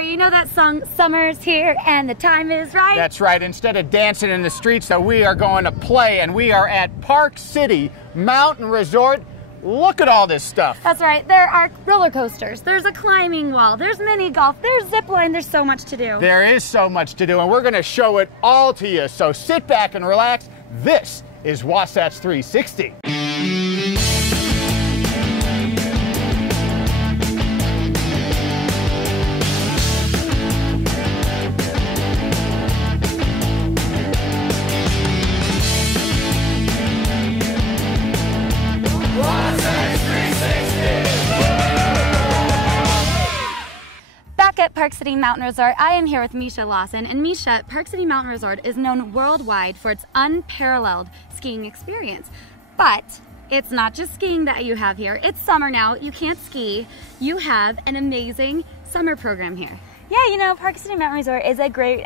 Gary, you know that song, Summer's Here and the Time is Right? That's right. Instead of dancing in the streets, though, we are going to play, and we are at Park City Mountain Resort. Look at all this stuff. That's right. There are roller coasters, there's a climbing wall, there's mini golf, there's zip line, there's so much to do. There is so much to do, and we're going to show it all to you. So sit back and relax. This is Wasatch 360. At Park City Mountain Resort, I am here with Misha Lawson, and Misha, Park City Mountain Resort is known worldwide for its unparalleled skiing experience. But it's not just skiing that you have here. It's summer now. You can't ski. You have an amazing summer program here. Yeah, you know, Park City Mountain Resort is a great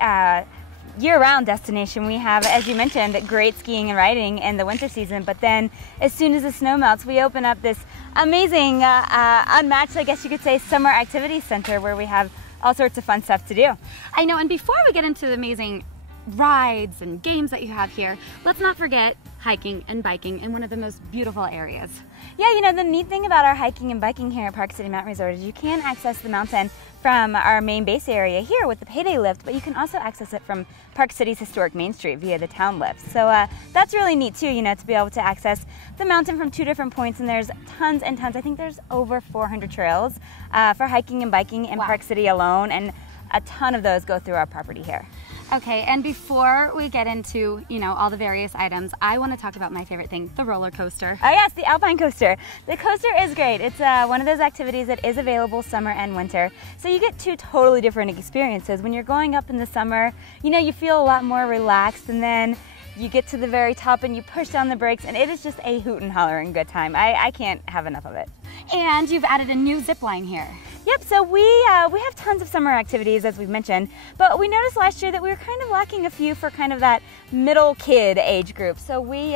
year-round destination. We have, as you mentioned, great skiing and riding in the winter season, but then as soon as the snow melts, we open up this amazing, unmatched, I guess you could say, summer activity center where we have all sorts of fun stuff to do. I know, and before we get into the amazing rides and games that you have here, let's not forget hiking and biking in one of the most beautiful areas. Yeah, you know, the neat thing about our hiking and biking here at Park City Mountain Resort is you can access the mountain from our main base area here with the Payday Lift, but you can also access it from Park City's historic Main Street via the Town Lift. So that's really neat too, you know, to be able to access the mountain from 2 different points, and there's tons and tons. I think there's over 400 trails for hiking and biking in Park City alone, and a ton of those go through our property here. Okay, and before we get into, you know, all the various items, I want to talk about my favorite thing, the roller coaster. Oh yes, the Alpine coaster. The coaster is great. It's one of those activities that is available summer and winter. So you get 2 totally different experiences. When you're going up in the summer, you know, you feel a lot more relaxed, and then you get to the very top and you push down the brakes, and it is just a hoot and hollering good time. I can't have enough of it. And you've added a new zip line here. Yep, so we have tons of summer activities, as we've mentioned, but we noticed last year that we were kind of lacking a few for kind of that middle kid age group. So we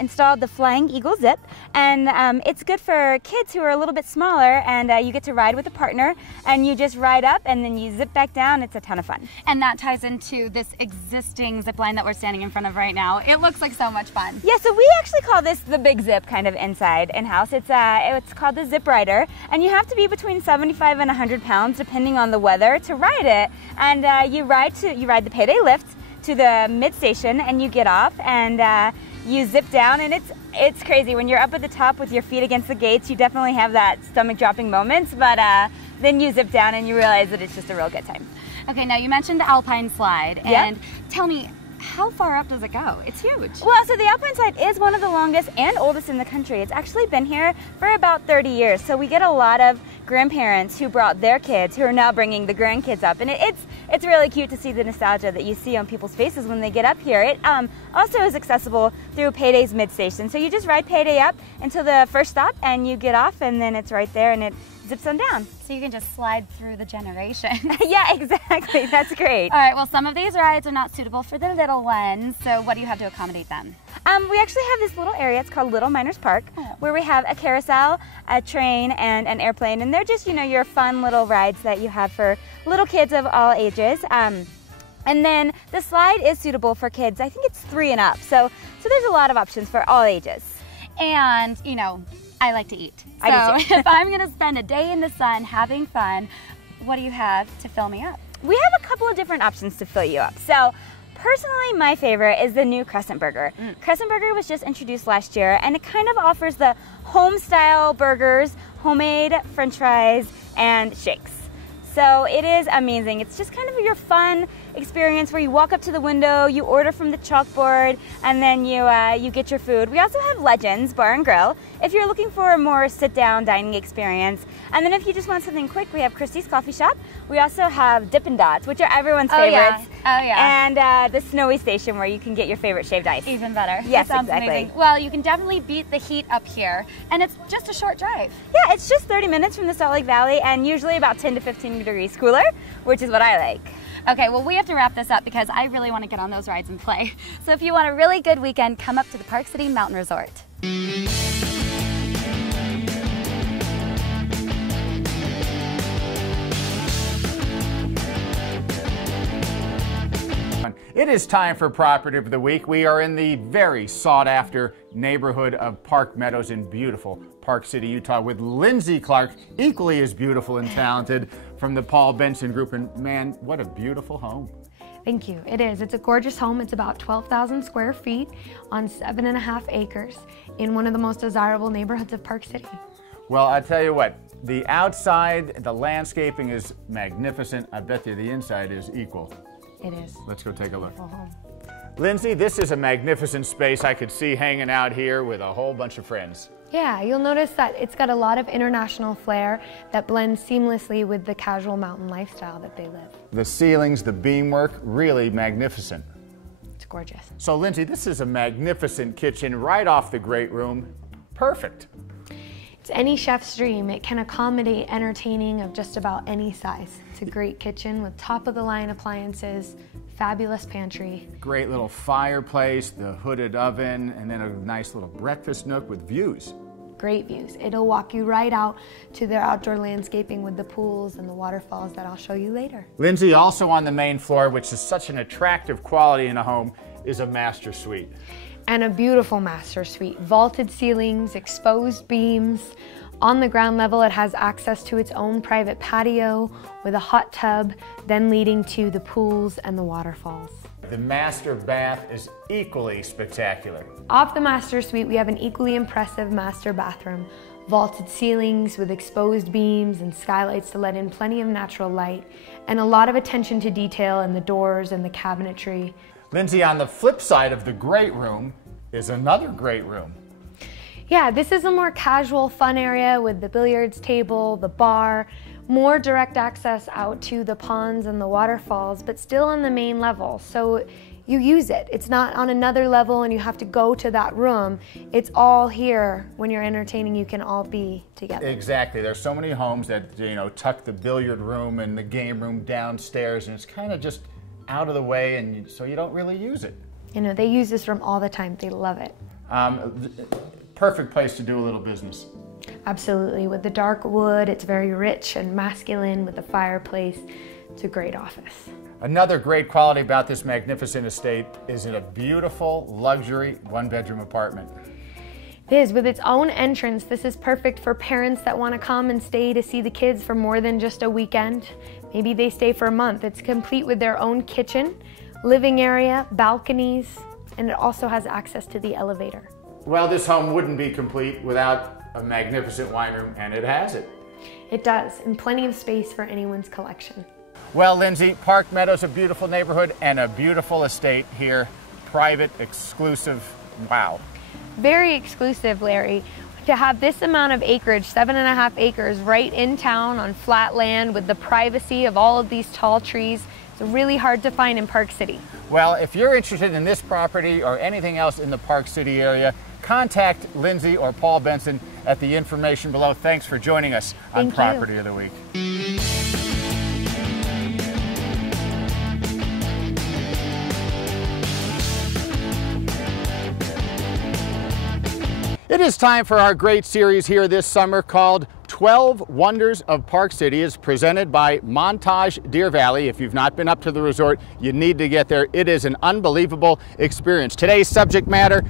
installed the Flying Eagle Zip, and it's good for kids who are a little bit smaller, and you get to ride with a partner, and you just ride up and then you zip back down. It's a ton of fun. And that ties into this existing zip line that we're standing in front of right now. It looks like so much fun. Yeah, so we actually call this the Big Zip kind of inside in-house. It's called the Zip Rider, and you have to be between 75 and 100 pounds depending on the weather to ride it. And you ride the Payday Lift to the mid station, and you get off and you zip down, and it's crazy. When you're up at the top with your feet against the gates, you definitely have that stomach dropping moments, but then you zip down and you realize that it's just a real good time. Okay, now you mentioned the Alpine slide, and tell me, how far up does it go? It's huge. Well, so the Alpine slide is one of the longest and oldest in the country. It's actually been here for about 30 years. So we get a lot of grandparents who brought their kids who are now bringing the grandkids up. And it's really cute to see the nostalgia that you see on people's faces when they get up here. It also is accessible through Payday's mid-station. So you just ride Payday up until the first stop and you get off, and then it's right there and it zips on down. So you can just slide through the generation. Yeah, exactly. That's great. All right, well, some of these rides are not suitable for the little ones, so what do you have to accommodate them? We actually have this little area. It's called Little Miners Park, where we have a carousel, a train, and an airplane, and they're just, you know, your fun little rides that you have for little kids of all ages. And then the slide is suitable for kids. I think it's 3 and up, so there's a lot of options for all ages. And, you know, I like to eat. So I do too. If I'm going to spend a day in the sun having fun, what do you have to fill me up? We have a couple of different options to fill you up. So personally, my favorite is the new Crescent Burger. Crescent Burger was just introduced last year, and it kind of offers the home-style burgers, homemade french fries, and shakes. So it is amazing. It's just kind of your fun experience where you walk up to the window, you order from the chalkboard, and then you get your food. We also have Legends Bar and Grill if you're looking for a more sit-down dining experience. And then if you just want something quick, we have Christie's Coffee Shop. We also have Dippin' Dots, which are everyone's favorites. Oh yeah. And the Snowy Station, where you can get your favorite shaved ice. Even better. Yes, that sounds exactly. amazing. Well, you can definitely beat the heat up here, and it's just a short drive. Yeah, it's just 30 minutes from the Salt Lake Valley, and usually about 10 to 15 degrees cooler, which is what I like. Okay, well, we have to wrap this up because I really want to get on those rides and play. So if you want a really good weekend, come up to the Park City Mountain Resort. It is time for Property of the Week. We are in the very sought-after neighborhood of Park Meadows in beautiful Park City, Utah, with Lindsay Clark, equally as beautiful and talented, from the Paul Benson Group. And man, what a beautiful home. Thank you. It is. It's a gorgeous home. It's about 12,000 square feet on 7.5 acres in one of the most desirable neighborhoods of Park City. Well, I tell you what, the outside, the landscaping is magnificent. I bet you the inside is equal. It is. Let's go take a look. Home. Lindsay, this is a magnificent space I could see hanging out here with a whole bunch of friends. Yeah, you'll notice that it's got a lot of international flair that blends seamlessly with the casual mountain lifestyle that they live. The ceilings, the beamwork, really magnificent. It's gorgeous. So Lindsay, this is a magnificent kitchen right off the great room. Perfect. It's any chef's dream. It can accommodate entertaining of just about any size. It's a great kitchen with top-of-the-line appliances, fabulous pantry. Great little fireplace, the hooded oven, and then a nice little breakfast nook with views. Great views. It'll walk you right out to their outdoor landscaping with the pools and the waterfalls that I'll show you later. Lindsay, also on the main floor, which is such an attractive quality in a home, is a master suite. And a beautiful master suite. Vaulted ceilings, exposed beams. On the ground level, it has access to its own private patio with a hot tub, then leading to the pools and the waterfalls. The master bath is equally spectacular. Off the master suite, we have an equally impressive master bathroom. Vaulted ceilings with exposed beams and skylights to let in plenty of natural light, and a lot of attention to detail in the doors and the cabinetry. Lindsay, on the flip side of the great room is another great room. Yeah, this is a more casual, fun area with the billiards table, the bar, more direct access out to the ponds and the waterfalls, but still on the main level. So you use it. It's not on another level and you have to go to that room. It's all here. When you're entertaining, you can all be together. Exactly. There's so many homes that, tuck the billiard room and the game room downstairs, and it's kind of just out of the way, and so you don't really use it. They use this room all the time. They love it. Perfect place to do a little business. Absolutely. With the dark wood, it's very rich and masculine with the fireplace. It's a great office. Another great quality about this magnificent estate is it a beautiful, luxury, one-bedroom apartment. It is. With its own entrance, this is perfect for parents that want to come and stay to see the kids for more than just a weekend. Maybe they stay for a month. It's complete with their own kitchen, living area, balconies, and it also has access to the elevator. Well, this home wouldn't be complete without a magnificent wine room, and it has it. It does, and plenty of space for anyone's collection. Well, Lindsay, Park Meadows, a beautiful neighborhood and a beautiful estate here. Private, exclusive, wow. Very exclusive, Larry. To have this amount of acreage, 7.5 acres, right in town on flat land with the privacy of all of these tall trees, it's really hard to find in Park City. Well, if you're interested in this property or anything else in the Park City area, contact Lindsay or Paul Benson at the information below. Thanks for joining us on Property of the Week. It is time for our great series here this summer called 12 Wonders of Park City. It's presented by Montage Deer Valley. If you've not been up to the resort, you need to get there. It is an unbelievable experience. Today's subject matter,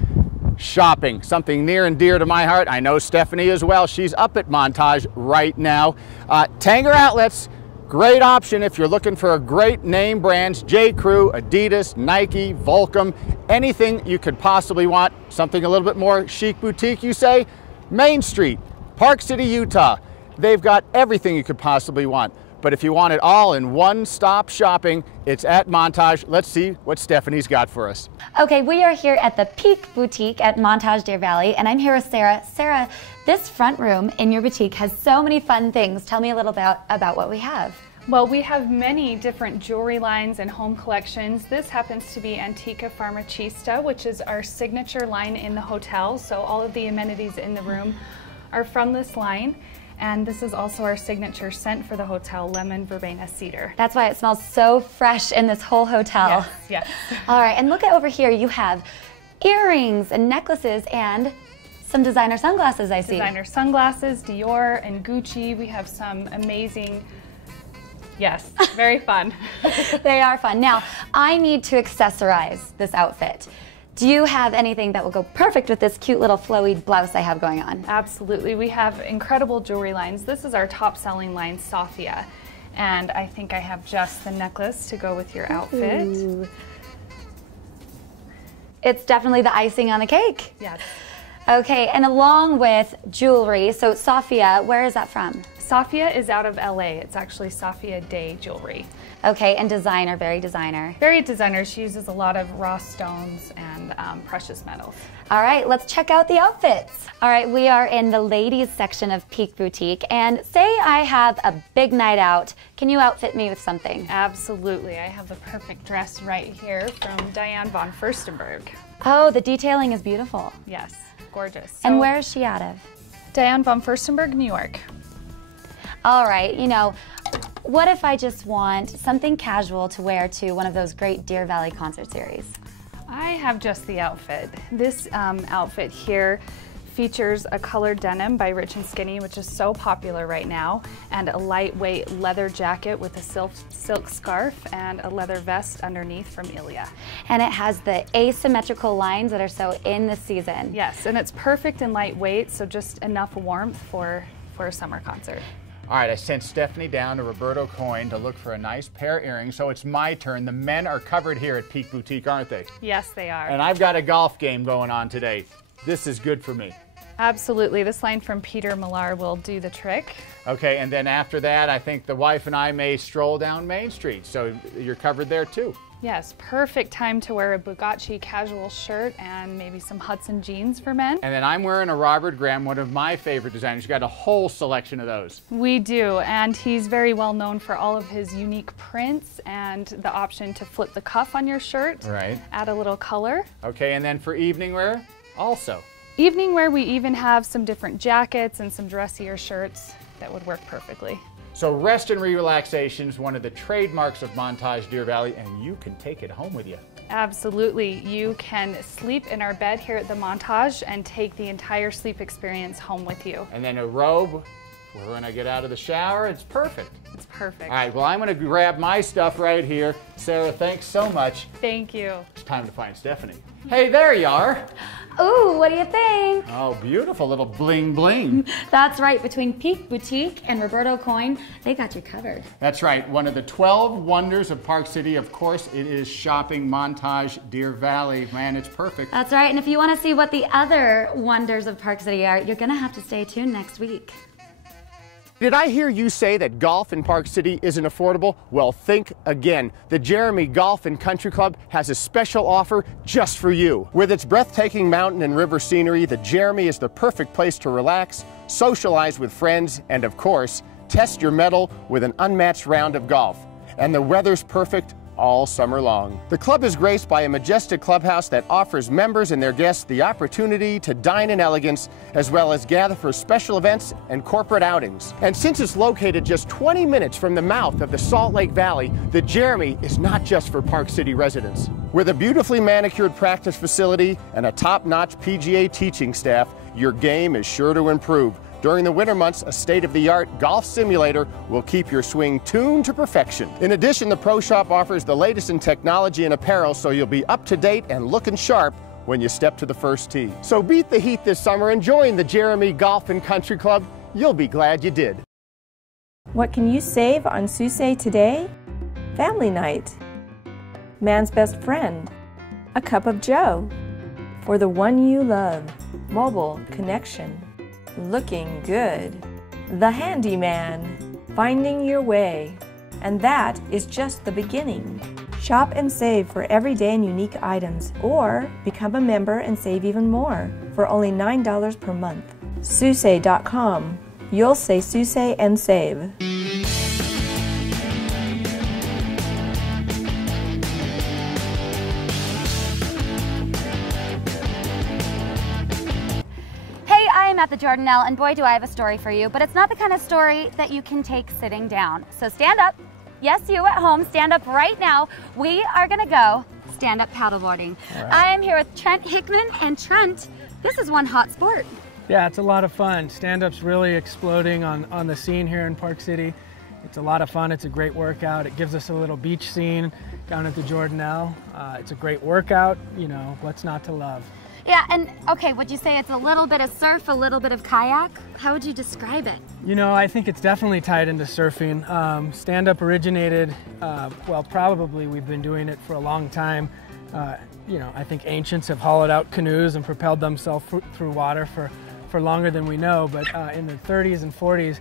shopping, something near and dear to my heart. I know Stephanie as well. She's up at Montage right now. Tanger Outlets, great option if you're looking for a great name brands, J. Crew, Adidas, Nike, Volcom, anything you could possibly want. Something a little bit more chic boutique, you say? Main Street, Park City, Utah. They've got everything you could possibly want. But if you want it all in one-stop shopping, it's at Montage. Let's see what Stephanie's got for us. Okay, we are here at the Peak Boutique at Montage Deer Valley, and I'm here with Sarah. Sarah, this front room in your boutique has so many fun things. Tell me a little about what we have. Well, we have many different jewelry lines and home collections. This happens to be Antica Farmacista, which is our signature line in the hotel. So all of the amenities in the room are from this line. And this is also our signature scent for the hotel, lemon verbena cedar. That's why it smells so fresh in this whole hotel. Yes, yes. All right, and look at over here. You have earrings and necklaces and some designer sunglasses, I see. Designer sunglasses, Dior and Gucci. We have some amazing Yes, very fun. They are fun. Now, I need to accessorize this outfit. Do you have anything that will go perfect with this cute little flowy blouse I have going on? Absolutely. We have incredible jewelry lines. This is our top selling line, Sophia. And I think I have just the necklace to go with your outfit. Ooh. It's definitely the icing on the cake. Yes. Okay, and along with jewelry, so Sophia, where is that from? Sophia is out of LA. It's actually Sophia Day jewelry. Okay, and designer, very designer. Very designer. She uses a lot of raw stones and precious metals. All right, let's check out the outfits. All right, we are in the ladies section of Peak Boutique, and say I have a big night out. Can you outfit me with something? Absolutely. I have the perfect dress right here from Diane von Furstenberg. Oh, the detailing is beautiful. Yes, gorgeous. And where is she out of? Diane von Furstenberg, New York. All right, you know, what if I just want something casual to wear to one of those great Deer Valley concert series? I have just the outfit. This outfit here features a colored denim by Rich and Skinny, which is so popular right now, and a lightweight leather jacket with a silk scarf and a leather vest underneath from Ilia. And it has the asymmetrical lines that are so in the season. Yes, and it's perfect and lightweight, so just enough warmth for a summer concert. All right, I sent Stephanie down to Roberto Coin to look for a nice pair of earrings, so it's my turn. The men are covered here at Peak Boutique, aren't they? Yes, they are. And I've got a golf game going on today. This is good for me. Absolutely. This line from Peter Millar will do the trick. Okay, and then after that, I think the wife and I may stroll down Main Street, so you're covered there too. Yes, perfect time to wear a Bugatti casual shirt and maybe some Hudson jeans for men. And then I'm wearing a Robert Graham, one of my favorite designers. You got a whole selection of those. We do, and he's very well known for all of his unique prints and the option to flip the cuff on your shirt. Right. Add a little color. Okay, and then for evening wear, also. Evening wear, we even have some different jackets and some dressier shirts that would work perfectly. So rest and relaxation is one of the trademarks of Montage Deer Valley, and you can take it home with you. Absolutely. You can sleep in our bed here at the Montage and take the entire sleep experience home with you. And then a robe for when I get out of the shower, it's perfect. It's perfect. All right, well, I'm going to grab my stuff right here. Sarah, thanks so much. Thank you. It's time to find Stephanie. Hey, there you are. Ooh, what do you think? Oh, beautiful little bling bling. That's right, between Peak Boutique and Roberto Coin, they got you covered. That's right, one of the 12 wonders of Park City. Of course, it is shopping Montage Deer Valley. Man, it's perfect. That's right, and if you want to see what the other wonders of Park City are, you're gonna have to stay tuned next week. Did I hear you say that golf in Park City isn't affordable? Well, think again. The Jeremy Golf and Country Club has a special offer just for you. With its breathtaking mountain and river scenery, the Jeremy is the perfect place to relax, socialize with friends, and of course, test your mettle with an unmatched round of golf. And the weather's perfect all summer long. The club is graced by a majestic clubhouse that offers members and their guests the opportunity to dine in elegance, as well as gather for special events and corporate outings. And since it's located just 20 minutes from the mouth of the Salt Lake Valley, the Jeremy is not just for Park City residents. With a beautifully manicured practice facility and a top-notch PGA teaching staff, your game is sure to improve. During the winter months, a state-of-the-art golf simulator will keep your swing tuned to perfection. In addition, the Pro Shop offers the latest in technology and apparel, so you'll be up to date and looking sharp when you step to the first tee. So beat the heat this summer and join the Jeremy Golf and Country Club. You'll be glad you did. What can you save on Susay today? Family night. Man's best friend. A cup of joe. For the one you love. Mobile connection. Looking good. The handyman. Finding your way. And that is just the beginning. Shop and save for everyday and unique items, or become a member and save even more for only $9 per month. Susay.com. You'll say Susay and save. I'm at the Jordanelle, and boy do I have a story for you, but it's not the kind of story that you can take sitting down. So stand up. Yes, you at home, stand up right now. We are gonna go stand-up paddleboarding. Right. I am here with Trent Hickman, and Trent, this is one hot sport. Yeah, it's a lot of fun. Stand-up's really exploding on the scene here in Park City. It's a lot of fun. It's a great workout. It gives us a little beach scene down at the Jordanelle. It's a great workout. You know, what's not to love? Yeah, and okay, would you say it's a little bit of surf, a little bit of kayak? How would you describe it? You know, I think it's definitely tied into surfing. Stand-up originated, well, probably we've been doing it for a long time. You know, I think ancients have hollowed out canoes and propelled themselves through water for longer than we know, but in the 30s and 40s,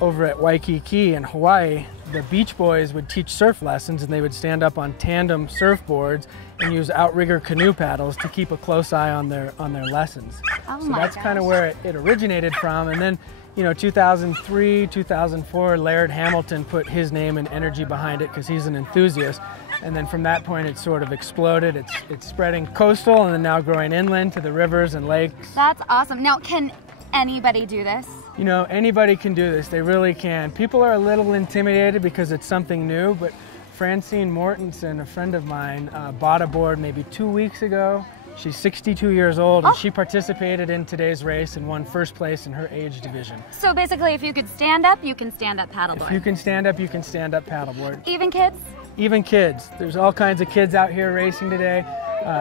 over at Waikiki in Hawaii, the Beach Boys would teach surf lessons, and they would stand up on tandem surfboards and use outrigger canoe paddles to keep a close eye on their lessons. Oh so my that's gosh. kind of where it originated from. And then, you know, 2003, 2004, Laird Hamilton put his name and energy behind it because he's an enthusiast. And then from that point, it sort of exploded. It's spreading coastal and then now growing inland to the rivers and lakes. That's awesome. Now, can anybody do this? You know, anybody can do this. They really can. People are a little intimidated because it's something new, but Francine Mortensen, a friend of mine, bought a board maybe 2 weeks ago. She's 62 years old, and she participated in today's race and won first place in her age division. So basically, if you could stand up, you can stand up paddleboard. If you can stand up, you can stand up paddleboard. Even kids? Even kids. There's all kinds of kids out here racing today.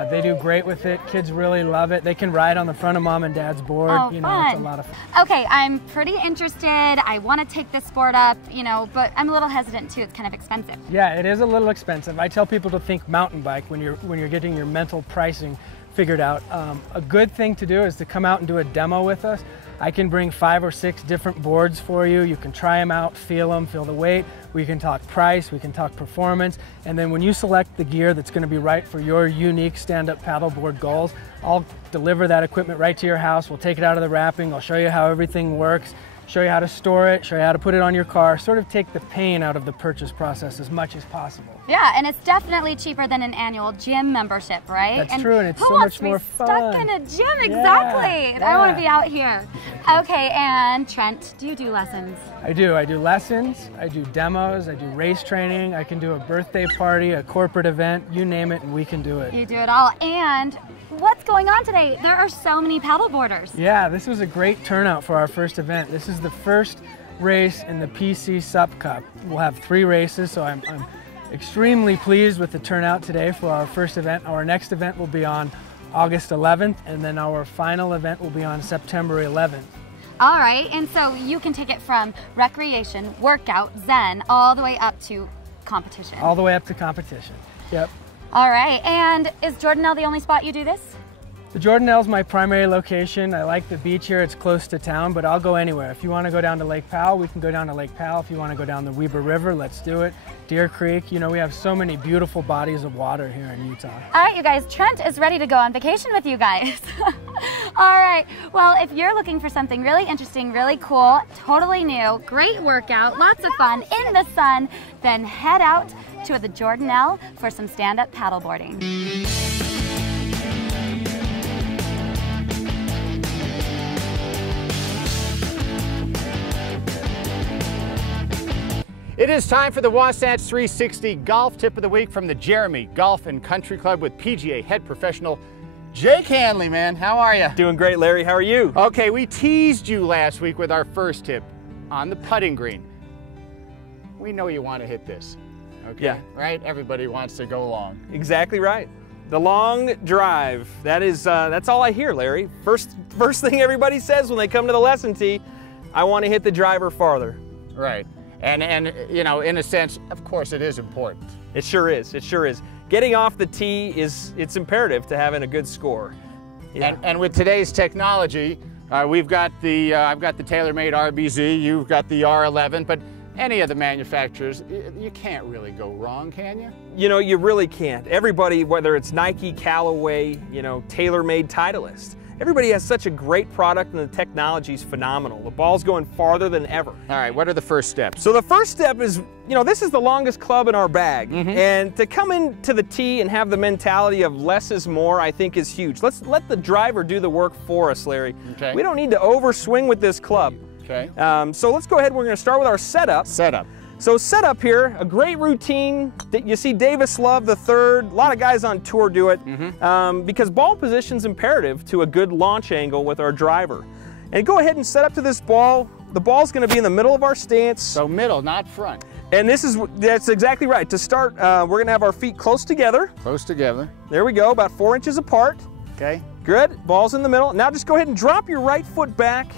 They do great with it. Kids really love it. They can ride on the front of mom and dad's board. Oh, you know, fun. it's a lot of fun. Okay, I'm pretty interested. I want to take this sport up, you know, but I'm a little hesitant too. It's kind of expensive. Yeah, it is a little expensive. I tell people to think mountain bike when you're getting your mental pricing figured out. A good thing to do is to come out and do a demo with us. I can bring 5 or 6 different boards for you. You can try them out, feel the weight. We can talk price, we can talk performance, and then when you select the gear that's going to be right for your unique stand-up paddleboard goals, I'll deliver that equipment right to your house. We'll take it out of the wrapping. I'll show you how everything works, show you how to store it, show you how to put it on your car, sort of take the pain out of the purchase process as much as possible. Yeah, and it's definitely cheaper than an annual gym membership, right? That's true, and it's who so wants much to be more stuck fun. in a gym? Exactly. Yeah. I want to be out here. Okay, and Trent, do you do lessons? I do lessons, I do demos, I do race training, I can do a birthday party, a corporate event, you name it, and we can do it. You do it all. And what's going on today? There are so many paddleboarders. Yeah, this was a great turnout for our first event. This is the first race in the PC Sup Cup. We'll have 3 races, so I'm extremely pleased with the turnout today for our first event. Our next event will be on August 11th, and then our final event will be on September 11th. All right, and so you can take it from recreation, workout, zen, all the way up to competition. All the way up to competition, yep. All right, and is Jordanelle the only spot you do this? The Jordanelle is my primary location. I like the beach here, it's close to town, but I'll go anywhere. If you want to go down to Lake Powell, we can go down to Lake Powell. If you want to go down the Weber River, let's do it. Deer Creek, you know, we have so many beautiful bodies of water here in Utah. All right, you guys, Trent is ready to go on vacation with you guys. All right, well, if you're looking for something really interesting, really cool, totally new, great workout, lots of fun in the sun, then head out to the Jordanelle for some stand-up paddleboarding. It is time for the Wasatch 360 Golf Tip of the Week from the Jeremy Golf and Country Club with PGA head professional Jake Hanley, man. How are you? Doing great, Larry. How are you? Okay, we teased you last week with our first tip on the putting green. We know you want to hit this, okay? Yeah. Right? Everybody wants to go long. Exactly right. The long drive. That's all I hear, Larry. First thing everybody says when they come to the lesson tee, I want to hit the driver farther. Right. And you know, in a sense, of course, it is important. It sure is. It sure is. Getting off the tee it's imperative to having a good score. Yeah. And with today's technology, I've got the TaylorMade RBZ, you've got the R11, but any of the manufacturers, you can't really go wrong, can you? You know, you really can't. Everybody, whether it's Nike, Callaway, you know, TaylorMade, Titleist, everybody has such a great product and the technology's phenomenal. The ball's going farther than ever. All right, what are the first steps? So the first step is, you know, this is the longest club in our bag. And to come into the tee and have the mentality of less is more, I think is huge. Let's let the driver do the work for us, Larry. Okay. We don't need to overswing with this club. Okay. So let's go ahead, we're gonna start with our setup. Setup. So setup here, a great routine. You see Davis Love the third, a lot of guys on tour do it, because ball position's imperative to a good launch angle with our driver. And go ahead and set up to this ball. the ball's going to be in the middle of our stance. So middle, not front. And that's exactly right. To start, we're going to have our feet close together. Close together. There we go, about 4 inches apart. Okay. Good. Ball's in the middle. Now just go ahead and drop your right foot back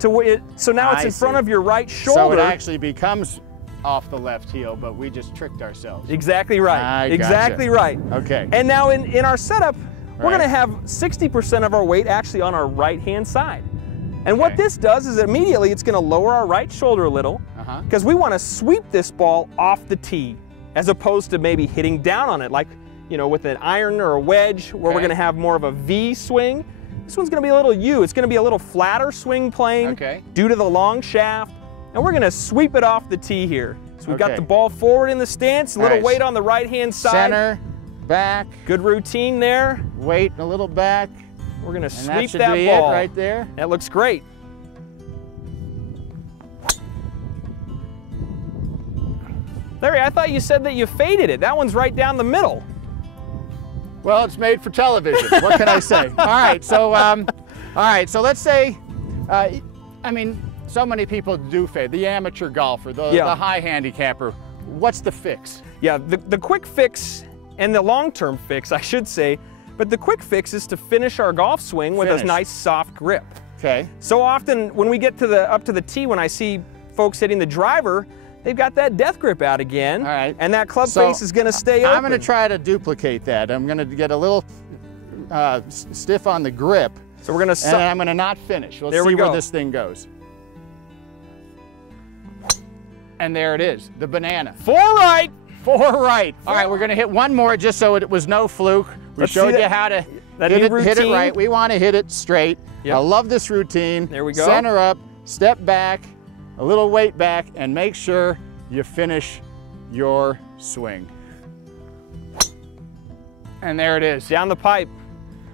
to where it, so now it's in front of your right shoulder. So it actually becomes off the left heel, but we just tricked ourselves. Exactly right. Exactly right. Okay. And now in our setup, we're going to have 60% of our weight actually on our right-hand side. And what this does is immediately it's going to lower our right shoulder a little, because we want to sweep this ball off the tee, as opposed to maybe hitting down on it, like, you know, with an iron or a wedge, where we're going to have more of a V swing. This one's going to be a little U. It's going to be a little flatter swing plane due to the long shaft. And we're going to sweep it off the tee here. So we've got the ball forward in the stance, a little weight on the right-hand side. Center, back. Good routine there. Weight a little back. We're going to sweep that should that be ball. It right there. That looks great. Larry, I thought you said that you faded it. That one's right down the middle. Well, it's made for television. What can I say? All right, so let's say, I mean, so many people do fade. The amateur golfer, the high handicapper. What's the fix? Yeah, the quick fix and the long-term fix, I should say, but the quick fix is to finish our golf swing with a nice soft grip. Okay. So often when we get to up to the tee, when I see folks hitting the driver, they've got that death grip out again. All right. And that club face is going to stay open. I'm going to try to duplicate that. I'm going to get a little stiff on the grip. So we're going to. And I'm going to not finish. We'll see where this thing goes. And there it is, the banana. 4 right. 4 right. All right, we're going to hit one more just so it was no fluke. We showed you how to hit it right. We want to hit it straight. I love this routine. There we go. Center up, step back, a little weight back, and make sure you finish your swing. And there it is. Down the pipe.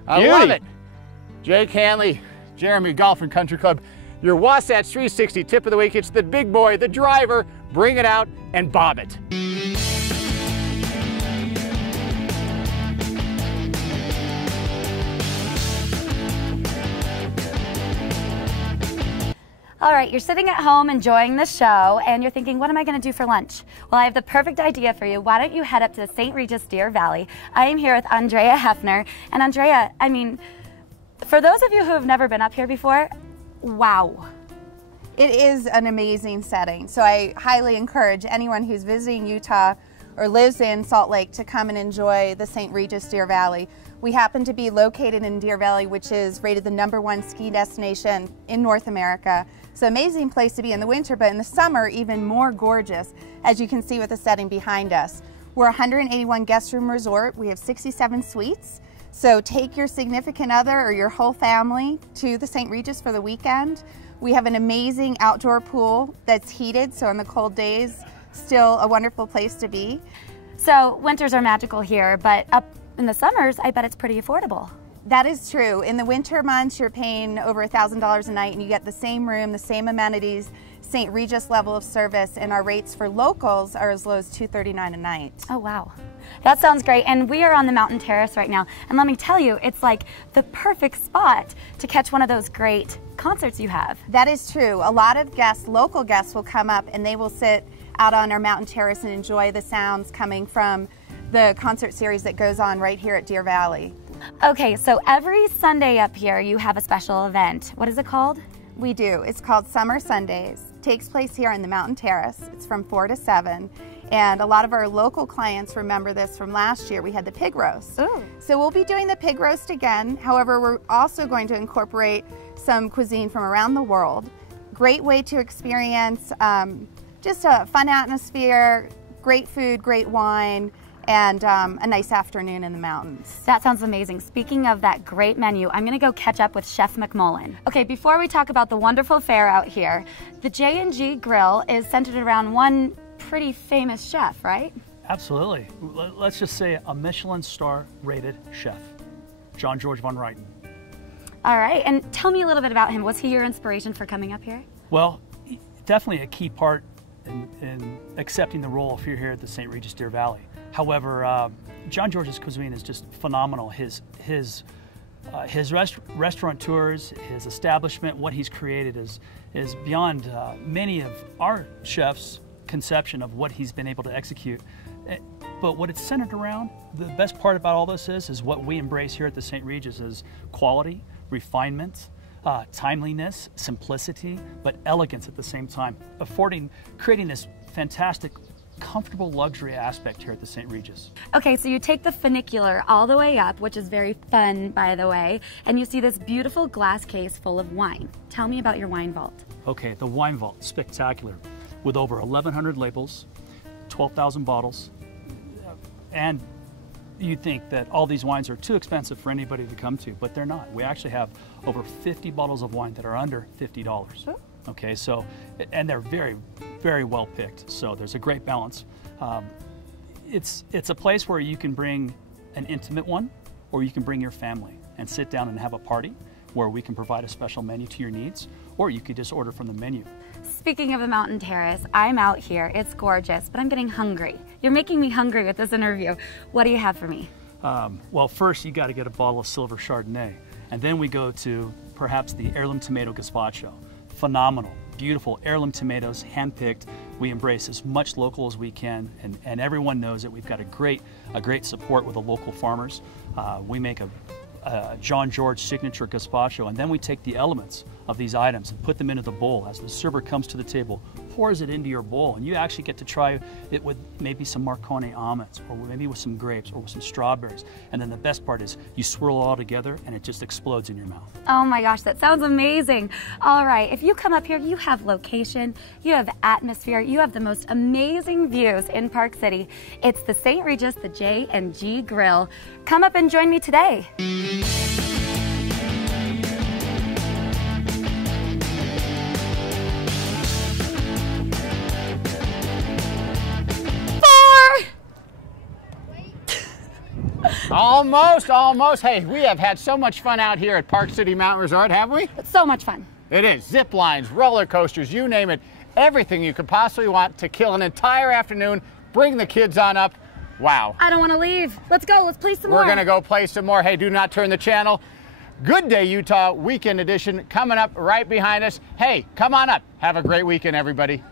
I love it. Jake Hanley, Jeremy Golf and Country Club. Your Wasatch 360 tip of the week. It's the big boy, the driver. Bring it out and bob it. All right, you're sitting at home enjoying the show and you're thinking, what am I going to do for lunch? Well, I have the perfect idea for you. Why don't you head up to the St. Regis Deer Valley? I am here with Andrea Hefner. And Andrea, I mean, for those of you who have never been up here before, wow. It is an amazing setting. So I highly encourage anyone who's visiting Utah or lives in Salt Lake to come and enjoy the St. Regis Deer Valley. We happen to be located in Deer Valley, which is rated the #1 ski destination in North America. So amazing place to be in the winter, but in the summer, even more gorgeous, as you can see with the setting behind us. We're a 181 guest room resort. We have 67 suites. So take your significant other or your whole family to the St. Regis for the weekend. We have an amazing outdoor pool that's heated, so in the cold days, still a wonderful place to be. So winters are magical here, but up in the summers, I bet it's pretty affordable. That is true. In the winter months, you're paying over $1,000 a night and you get the same room, the same amenities, St. Regis level of service, and our rates for locals are as low as $239 a night. Oh, wow. That sounds great. And we are on the mountain terrace right now. And let me tell you, it's like the perfect spot to catch one of those great concerts you have. That is true. A lot of guests, local guests, will come up and they will sit out on our mountain terrace and enjoy the sounds coming from the concert series that goes on right here at Deer Valley. Okay, so every Sunday up here you have a special event. What is it called? We do. It's called Summer Sundays. It takes place here on the mountain terrace. It's from 4 to 7. And a lot of our local clients remember this from last year. We had the pig roast. Ooh. So we'll be doing the pig roast again. However, we're also going to incorporate some cuisine from around the world. Great way to experience just a fun atmosphere, great food, great wine, and a nice afternoon in the mountains. That sounds amazing. Speaking of that great menu, I'm gonna go catch up with Chef McMullen. Okay, before we talk about the wonderful fare out here, the J&G Grill is centered around one pretty famous chef, right? Absolutely. Let's just say a Michelin star rated chef, John George von Reiten. All right, and tell me a little bit about him. Was he your inspiration for coming up here? Well, definitely a key part in accepting the role if you're here at the St. Regis Deer Valley. However, John George's cuisine is just phenomenal. His His restaurateurs, his establishment, what he's created is beyond many of our chefs' conception of what he's been able to execute. But what it's centered around, the best part about all this is what we embrace here at the St. Regis is quality, refinement, timeliness, simplicity, but elegance at the same time, creating this fantastic, comfortable luxury aspect here at the St. Regis. Okay, so you take the funicular all the way up, which is very fun, by the way, and you see this beautiful glass case full of wine. Tell me about your wine vault. Okay, the wine vault, spectacular, with over 1,100 labels, 12,000 bottles, and you'd think that all these wines are too expensive for anybody to come to, but they're not. We actually have over 50 bottles of wine that are under $50. Oh. Okay, so, and they're very, very well picked, so there's a great balance. It's a place where you can bring an intimate one, or you can bring your family and sit down and have a party where we can provide a special menu to your needs, or you could just order from the menu. Speaking of the mountain terrace, I'm out here, it's gorgeous, but I'm getting hungry. You're making me hungry with this interview. What do you have for me? Well, first you got to get a bottle of silver Chardonnay, and then we go to perhaps the heirloom tomato gazpacho. Phenomenal, beautiful heirloom tomatoes, hand-picked. We embrace as much local as we can, and everyone knows that we've got a great support with the local farmers. We make a John George signature gazpacho, and then we take the elements of these items and put them into the bowl. As the server comes to the table, pours it into your bowl, and you actually get to try it with maybe some Marconi almonds, or maybe with some grapes, or with some strawberries. And then the best part is you swirl it all together and it just explodes in your mouth. Oh my gosh, that sounds amazing. All right, if you come up here, you have location, you have atmosphere, you have the most amazing views in Park City. It's the St. Regis, the J&G Grill. Come up and join me today. Almost. Hey, we have had so much fun out here at Park City Mountain Resort, haven't we? It's so much fun. It is. Zip lines, roller coasters, you name it. Everything you could possibly want to kill an entire afternoon. Bring the kids on up. Wow. I don't want to leave. Let's go. Let's play some more. We're going to go play some more. Hey, do not turn the channel. Good Day Utah Weekend Edition coming up right behind us. Hey, come on up. Have a great weekend, everybody.